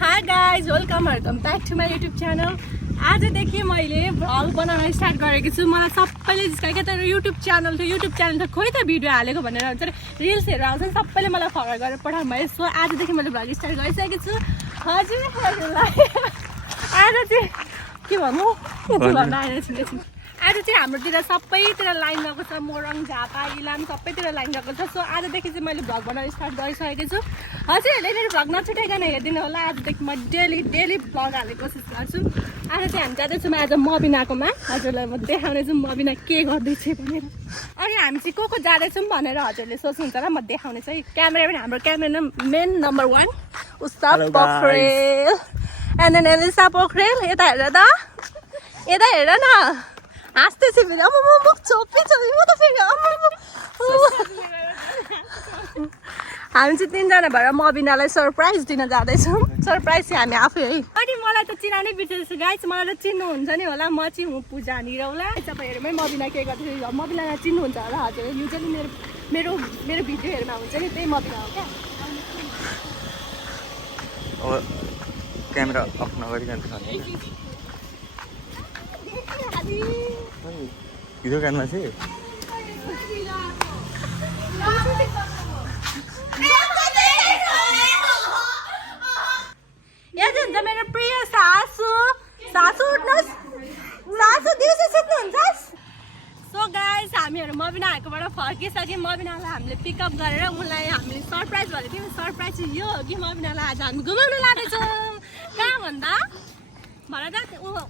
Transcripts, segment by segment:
Hi guys, welcome back to my YouTube channel. आजदेखि मैले vlog बनाउन स्टार्ट गरेको छु। मलाई सबैले जिस्कायो के त YouTube च्यानल त खोइ त भिडियो हालेको भनेर हुन्छ नि रिल्सहरु आउँछ नि सबैले मलाई फरवर्ड गरेर पठाउनु भयो। सो आजदेखि मैले भ्लग स्टार्ट गरिसकेको छु। हजुरलाई आज चाहिँ के भन्नु भन्न आइरहेको छु। आज चाहिँ हाम्रोतिर सबैतिर लाइन गएको छ। मोरङ झापा इलाम सबैतिर लाइन गएको छ। सो आजदेखि चाहिँ मैले भ्लग बनाउन स्टार्ट गरिसकेको छु। हजुरहरूले मेरो भ्लग नछुटाइकन हेरिदिनु होला। आजदेखि म डेली भ्लग हाल्ने कोसिस गर्छु। आज चाहिँ हामी जाँदैछौँ आज मबिनाकोमा। हजुरलाई म देखाउने छु मबिना के गर्दैछ भनेर। अनि हामी चाहिँ को जाँदैछौँ भनेर हजुरले सोच्नुहुन्छ होला। म देखाउने छु है। क्यामेराम्यान हाम्रो cameraman number 1 Ustad Pokhrel and then Elisa Pokhrel. यता हेर त यता हेर न हाँस्दैछ फेरि। अब म मुख छोपी म त फेरि हामी चाहिँ तिनजना भएर मबिनालाई सरप्राइज दिन जाँदैछौँ। सरप्राइज चाहिँ हामी आफै है। अनि मलाई त चिनानै बिर्सेछु गाइस। मलाई त चिन्नुहुन्छ नि होला। म चाहिँ हुँ पूजा निरौला। तपाईँहरूमै मबिना के गर्दैछ मबिनालाई चिन्नुहुन्छ होला। हजुर युजली मेरो भिडियोहरूमा हुन्छ नि त्यही मबिना हो क्या। अब क्यामेरा अफ नगरिकन भिडियो कानमा चाहिँ हुन्छ मेरो प्रिय सासू उठ्नुहोस्। सासू दिउँसो सुत्नुहुन्छ। सो गाइस हामीहरू मबिना आएकोबाट फर्किसक्यौँ। मबिनालाई हामीले पिकअप गरेर उनलाई हामीले सरप्राइज भनेको थियौँ। सरप्राइज चाहिँ यो हो कि मबिनालाई आज हामी घुमाउनु लाँदैछौँ। कहाँ भन्दा भन त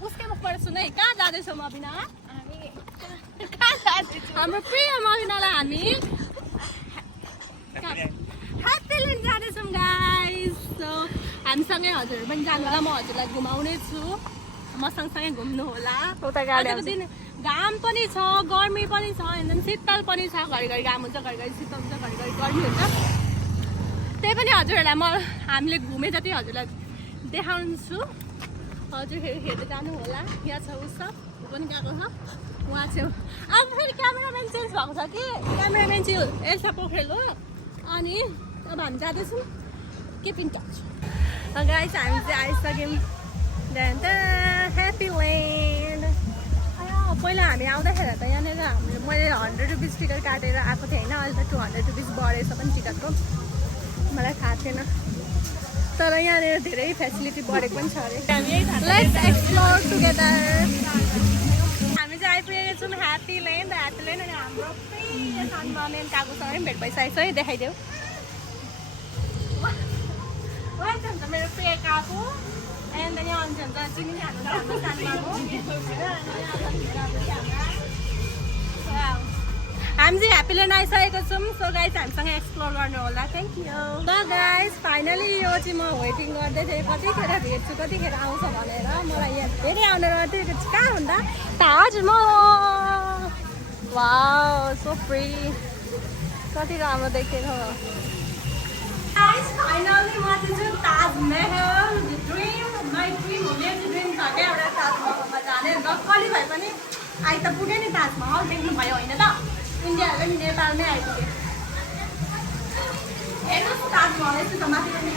उसकै मुखबाट सुन है। कहाँ जाँदैछौँ मबिना? हाम्रो प्रिय मबिनालाई हामी ह्याप्पील्यान्ड जाँदैछौँ गाइस। सो हामीसँगै हजुरहरू पनि जानु होला। म हजुरलाई घुमाउने छु। म सँगसँगै घुम्नु होला। आजको दिन घाम पनि छ गर्मी पनि छ एकदम शीतल पनि छ। घरिघरि घाम हुन्छ घरिघरि शीतल हुन्छ घरिघरि गर्मी हुन्छ। त्यही पनि हजुरहरूलाई म हामीले घुमे जति हजुरलाई देखाउँछु। हजुर हेर्दै जानु होला। यहाँ छ उसो ऊ पनि गएको छ उहाँ चाहिँ। अब फेरि क्यामेराम्यान चेन्ज भएको छ कि क्यामेराम्यान चाहिँ एल्सा पोखरेल हो। अनि अब हामी जाँदैछौँ केपिङ क्याच। गाइस हामी चाहिँ आइसक्यौँ ह्याप्पील्यान्ड। पहिला हामी आउँदाखेरि त यहाँनिर हामीले मैले 100 रुपिस टिकट काटेर आएको थिएँ होइन। अहिले त 200 रुपिस बढेछ पनि टिकटको। मलाई थाहा थिएन तर यहाँनिर धेरै फेसिलिटी बढेको पनि छ अरे। Let's explore together. हामी चाहिँ आइपुगेको छौँ ह्याप्पील्यान्ड। ह्याप्पील्यान्ड अनि हाम्रो प्रिय सानोमा मेन काकुसँग पनि भेट भइसकेको छ है। देखाइदेऊ। हुन्छ मेरो प्रिय काकु एन्ड यहाँ हुन्छ चिनी खानु हाम्रो सानोमाको। हामी चाहिँ ह्याप्पील्यान्ड आइसकेको छौँ। सो गाइस हामीसँग एक्सप्लोर गर्नु होला। Thank you. ल गाइस फाइनली यो चाहिँ म वेटिङ गर्दै थिएँ कतिखेर भेट्छु कतिखेर आउँछ भनेर। मलाई यहाँ फेरि आउनु रहेको थियो। कहाँ भन्दा ताजमहल। वाउ सो फ्री कति राम्रो देखेको। गाइस फाइनली म चाहिँ छु ताजमहल। माई ड्रिम हो मेरो ड्रिम छ क्या एउटा ताजमहलमा जाने। नक्कली भए पनि आइ त पुग्यो नि ताजमहल देख्नु भयो होइन त। इन्डियाहरू पनि नेपालमै आइपुग्यो। हेर्नुहोस् ताजमहल यस्तो त माथि पनि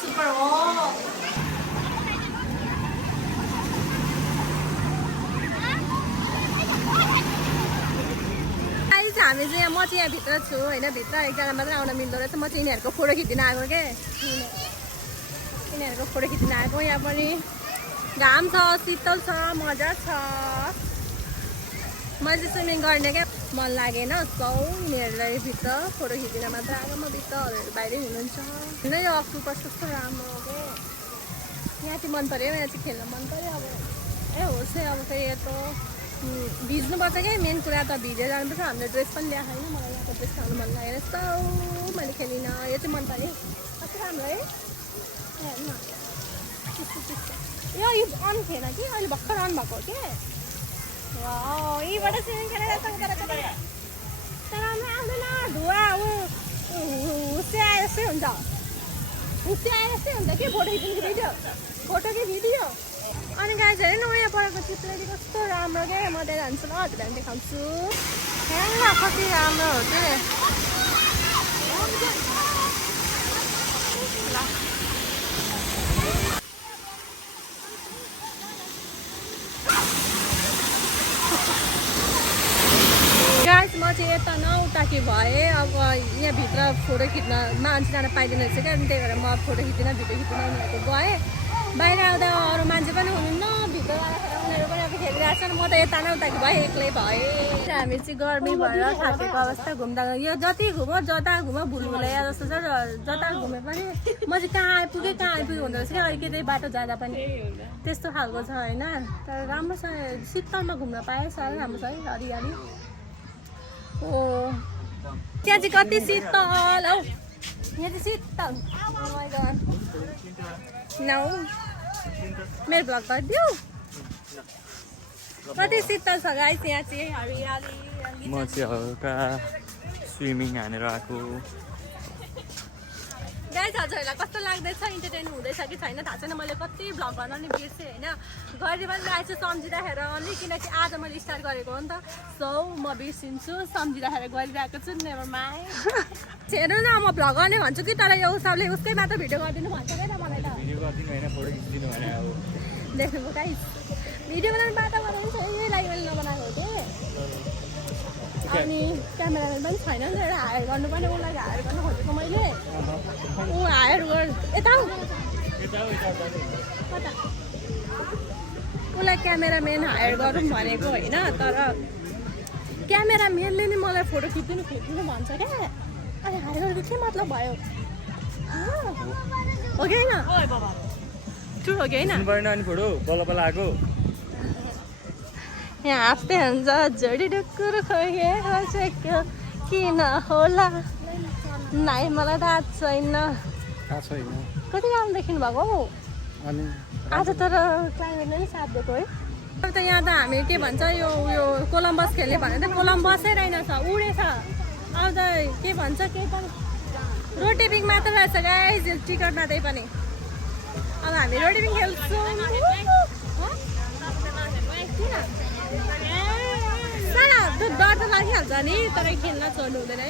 सुपर हो। हामी चाहिँ म चाहिँ यहाँ भित्र छु होइन। भित्र एकजना मात्रै आउन मिल्दो रहेछ। म चाहिँ यिनीहरूको फोटो खिच्न आएको के। यिनीहरूको फोटो खिच्न आएको। यहाँ पनि घाम छ शीतल छ मजा छ। मैले चाहिँ स्विमिङ गर्ने क्या मन लागेन। सो यिनीहरूलाई भित्र फोटो खिच्न मात्र आएको। म भित्र अरूहरू बाहिरै हुनुहुन्छ होइन। यो अक्टोपस कस्तो राम्रो हो क्या। यहाँ चाहिँ मन पऱ्यो। यहाँ चाहिँ खेल्न मन पऱ्यो। अब होस् है। अब फेरि यस्तो भिज्नुपर्छ क्या मेन कुरा त भिजेर जानुपर्छ। हामीले ड्रेस पनि ल्याएको होइन। मलाई यहाँको ड्रेस खानु मन लागेन। यस्तो मैले खेलिनँ। यो चाहिँ मन पऱ्यो कस्तो राम्रो है। हेर्नु यो अन थिएन कि अहिले भर्खर अन भएको हो क्या। यहीँबाट स्विमिङ खेलेर तर आउँदैन धुवा हुस्से आए जस्तै हुन्छ। हुस्से आए जस्तै हुन्छ कि फोटो खिच्नु भिडियो फोटो कि भिडियो। अनि गाइस हेर्नु नयाँ परेको चिप्लेरी कस्तो राम्रो क्या। म त्यहाँ जान्छु ल हजुरलाई देखाउँछु। हेर्नु कति राम्रो हो कि। यहाँभित्र फोटो खिच्न मान्छे जान पाइँदैन रहेछ क्या, अनि त्यही भएर म फोटो खिच्दिनँ भिडियो खिच्दिनँ उनीहरूको गएँ। बाहिर आउँदा अरू मान्छे पनि हुनुहुन्न, भित्र आएर उनीहरू पनि अब खेलिरहेको छ। म त यता न उता भएँ, एक्लै भएँ। हामी चाहिँ गर्मी भएर थाकेको अवस्था घुम्दा यो जति घुम जता घुम भुलभुलैया जस्तो छ। जता घुमे पनि म चाहिँ कहाँ आइपुगेँ हुँदो रहेछ क्या अलिकति बाटो जाँदा पनि त्यस्तो खालको छ होइन। तर राम्रोसँग शीतलमा घुम्न पाएँ, साह्रै राम्रो छ है हरियाली। ओ त्यहाँ चाहिँ कति शीतल हौ, यहाँ चाहिँ शीतल। नौ मेरो भ्लग गरिदिऊ, कति शीतल छ गाइस यहाँ चाहिँ हरियाली। म चाहिँ हल्का स्विमिङ हानेर आएको। गाइस हजुरहरूलाई कस्तो लाग्दैछ, इन्टरटेन हुँदैछ कि छैन थाहा छैन। मैले कति भ्लग गर्न नि बिर्सेँ होइन, गरी पनि रहेछु सम्झिँदाखेरि अलि, किनकि आज मैले स्टार्ट गरेको हो नि त। सो म बिर्सिन्छु, सम्झिँदाखेरि गरिरहेको छु। Never mind. हेर्नु न म भ्लग गर्ने भन्छु कि तर यो उसले उसकै मात्र भिडियो गरिदिनु भन्छ क्या त मलाई त। भिडियो गरिदिनु होइन, फोटो खिचिदिनु भने अब देख्नुभयो गाइस, भिडियो बनाउने बाटो बनाएको छ, यही लागि मैले नबनाएको हो थिएँ। अनि क्यामेराम्यान पनि छैन नि त, एउटा हायर गर्नुपर्ने, उसलाई हायर गर्न खोजेको मैले। ऊ हायर यता कता उसलाई क्यामेराम्यान हायर गरौँ भनेको होइन, तर क्यामेराम्यानले नि मलाई फोटो खिच्दिनु भन्छ क्या। अनि हायर गरेको के मतलब भयो हो कि होइन? ट्रु हो कि होइन? अनि फोटो बल्ल बल्ल आएको यहाँ हाँस्दै हुन्छ जोडी ढुकुर खोए किन होला नाइ मलाई थाहा छैन। कति राम्रो देखिनु भएको हौ आज, तर क्लाइमेटले नि साथ दिएको है। अब त यहाँ त हामी के भन्छ यो कोलम्बस खेल्ने भनेर त कोलम्बसै रहेनछ, उडेछ। अब त के भन्छ के त रोटेपिङ मात्र रहेछ गाइस टिकटमा, त्यही पनि। अब हामी रोटेपिङ खेल्छौँ। त्यो डर त लागिहाल्छ नि, तर खेल्न छोड्नु हुँदैन है।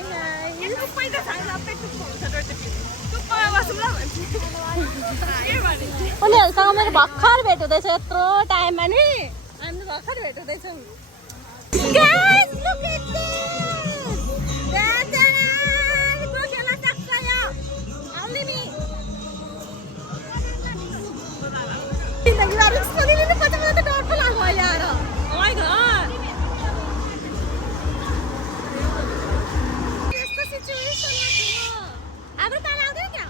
उनीहरूसँग मेरो भर्खर भेट हुँदैछ, यत्रो टाइममा नि हामी भर्खर भेट हुँदैछौँ। डर पो लाग्यो अहिले आएर। हाम्रो ताल आउँदैन क्या?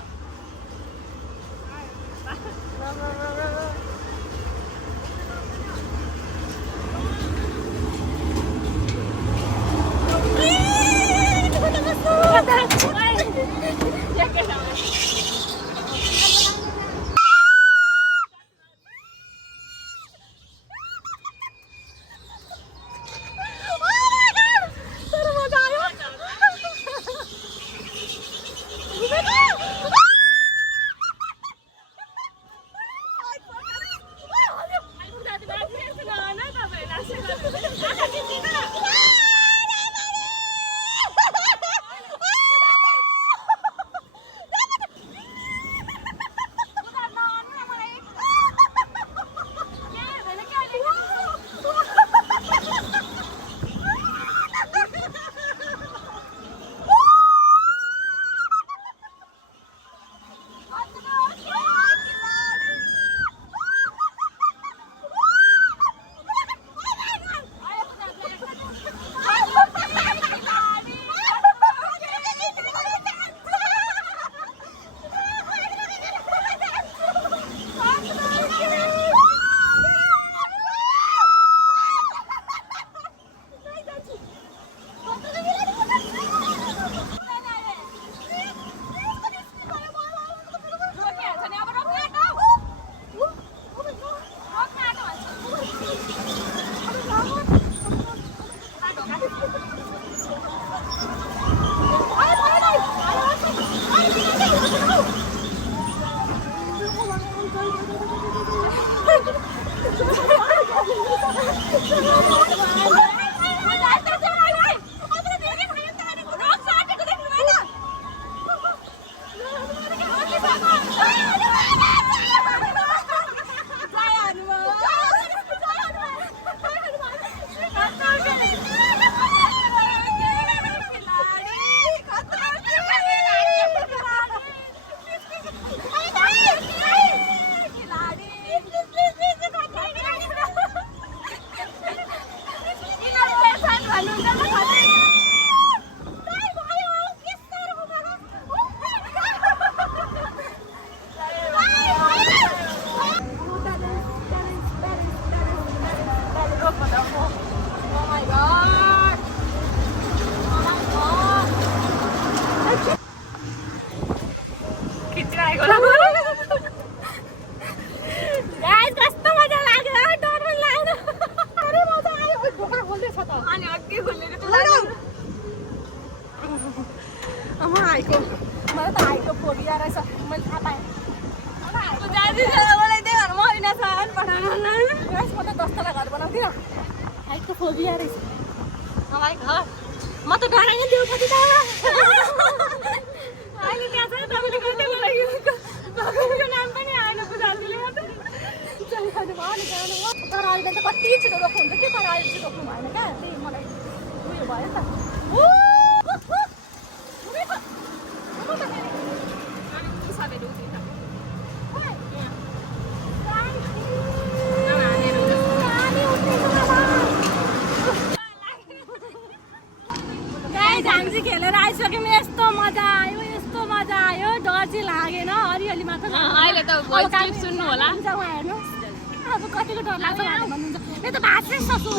आएको गाइस कस्तो मजा लाग्यो डर पनि लाग्यो अरे मजा आयो ढोका खोल्दै छ त अनि अघि खोलेर म आएको मलाई त आएको फोबिया रहेछ मैले थाहा पाएँ गाइस म त 10 तला घर बनाउँथेँ आएको फोबिया रहेछ म त डराएँ देउपति त अहिले त्यहाँ छ तपाईँले गर्दै मलाई भगवानको नाम पनि आएन पुजारीले चलिहाल्नु भयो नि जानु हो तर अहिले त कति छिटो रोक्नु हुन्छ कि तर अहिले चाहिँ रोक्नु भएन क्या त्यही मलाई उयो भयो नि त हामी खेलेर आइसक्यौँ यस्तो मजा आयो डर चाहिँ लागेन अलिअलि मात्र अहिले त सुन्नु होला हेर्नुहोस् अब कतिको डर लाग्छ भन्नुहुन्छ यो त भाषै सक्छु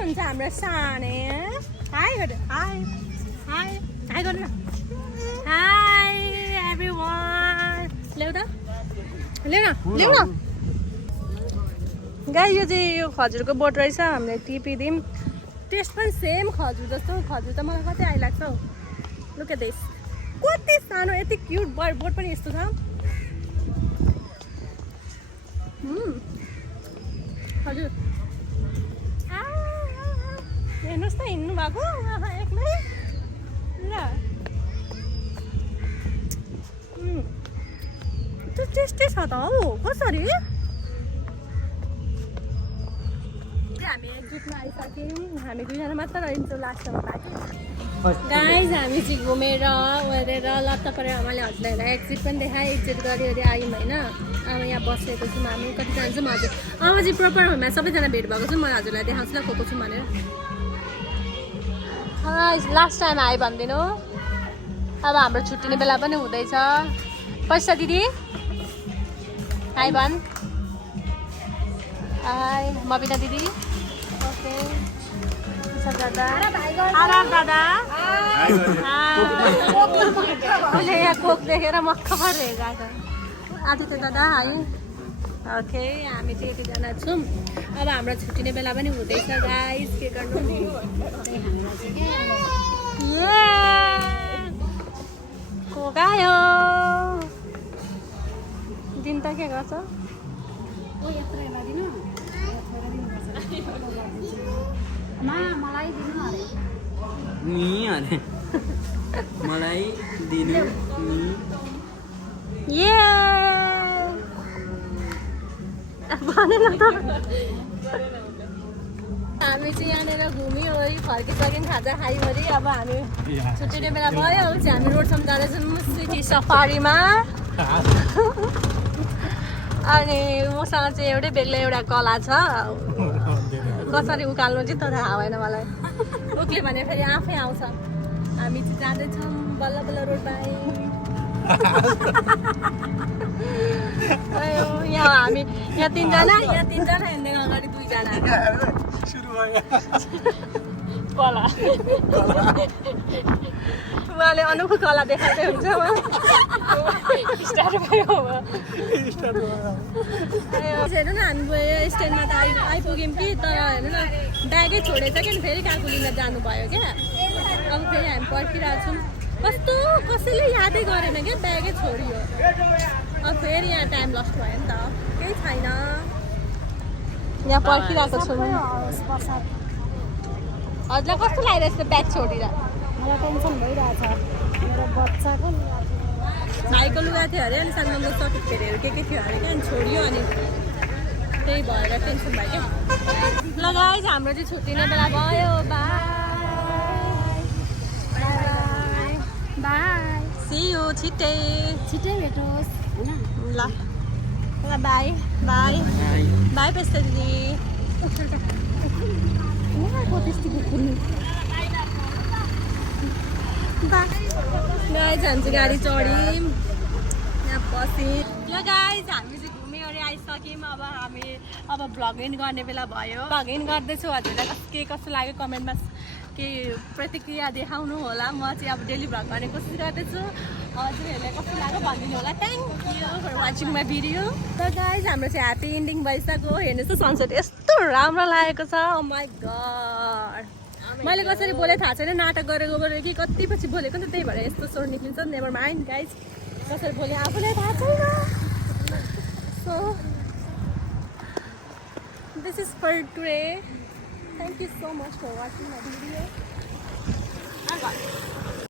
हुन्छ हाम्रो साने हाई गर्नु हाई गर्नु न हाई एभ्रिवान ल्याउ न गाई यो चाहिँ यो खजुरको बोट रहेछ हामीले टिपिदिउँ टेस्ट पनि सेम खजुर जस्तो खजुर त मलाई कति आइलाग्छ हौ लुक एट दिस कति सानो यति क्युट बोट पनि यस्तो छ हजुर हेर्नुहोस् त हिँड्नु भएको एक्लै ल त्यो टेस्टै छ त हौ कसरी हामी एकजुटमा आइसक्यौँ हामी दुईजना मात्र रहन्छौँ लास्टमा बाँकी गाइज हामी चाहिँ घुमेर ओरेर लत्त परेर आमाले हजुरलाई एक्जिट पनि देखाएँ एक्जिट गरी आयौँ होइन अब यहाँ बसेको छौँ हामी कति जान्छौँ हजुर अब चाहिँ प्रोपर होममा सबैजना भेट भएको छौँ मलाई हजुरलाई देखाउँछु ल को छौँ भनेर लास्ट टाइम आयो भनिदिनु अब हाम्रो छुट्टिने बेला पनि हुँदैछ पैसा दिदी हाई भन् हाई मबिना दिदी ओके दादा दादा उसले यहाँ कोक देखेर मक्ख परेर गएको आदित्य दादा है ओके हामी चाहिँ यतिजना छौँ अब हाम्रो छुट्टिने बेला पनि हुँदैछ गाइस के गर्नु कोक आयो दिन त के गर्छ मलाई दिनु भनेन त हामी चाहिँ यहाँनिर घुम्यौँ फर्किसक्यौँ खाजा खाइवरी अब हामी छुट्टिने बेला भयो चाहिँ हामी रोडसम्म जाँदैछौँ सिटी सफारीमा अनि मसँग चाहिँ एउटै बेग्लै एउटा कला छ कसरी उकाल्नु चाहिँ तर थाहा भएन मलाई उक्ल्यो भने फेरि आफै आउँछ हामी चाहिँ जाँदैछौँ बल्ल बल्ल रोड पाएँ यहाँ हामी यहाँ तिनजना हिँड्दैन अगाडि दुईजना कला उहाँले अनौठो कला देखाउँदै हुन्छ हेर्नु न हामी गयो स्ट्यान्डमा त आइपुग्यौँ कि तर हेर्नु न ब्यागै छोडेछ कि फेरि काकुलीमा जानुभयो क्या अब फेरि हामी पर्खिरहेको छौँ कस्तो कसैले यादै गरेन क्या ब्यागै छोडियो अब फेरि यहाँ टाइम लस्ट भयो नि त केही छैन यहाँ पर्खिरहेको छौँ हजुरलाई कस्तो लागिरहेछ ब्याग छोडेर मलाई टेन्सन भइरहेछ मेरो बच्चाको भाइको लुगा थियो अरे अनि सानोको सर्टिफिकेटहरू के थियो अरे क्या अनि छोडियो अनि त्यही भएर टेन्सन भयो क्या ल गाइस हाम्रो चाहिँ छुट्टिने बेला भयो बाई बाई सी यू छिट्टै भेटोस् होइन ल बाई बाई बाई पेस्ता दिदी गाइज हामी चाहिँ गाडी चढ्यौँ यहाँ बस्यौँ ल गाइज हामी चाहिँ घुम्यो आइसक्यौँ अब भ्लगिङ गर्ने बेला भयो भ्लगिङ गर्दैछु हजुरलाई के कस्तो लाग्यो कमेन्टमा के प्रतिक्रिया देखाउनु होला म चाहिँ अब डेली भ्लग गर्ने कोसिस गर्दैछु हजुरहरूलाई कस्तो लाग्यो भनिदिनु होला thank you for watching my video त गाइज हाम्रो चाहिँ ह्याप्पी इन्डिङ भइसक्यो हेर्नुहोस् त सनसेट यस्तो राम्रो लागेको छ ओ माई गड मैले कसरी बोले थाहा छैन नाटक गरेको कि कति पछि बोलेको नि त त्यही भएर यस्तो स्वर निक्लिन्छ नेभर माइन्ड गाइज कसरी बोले आफूलाई थाहा छैन so this is for today thank you so much for watching my video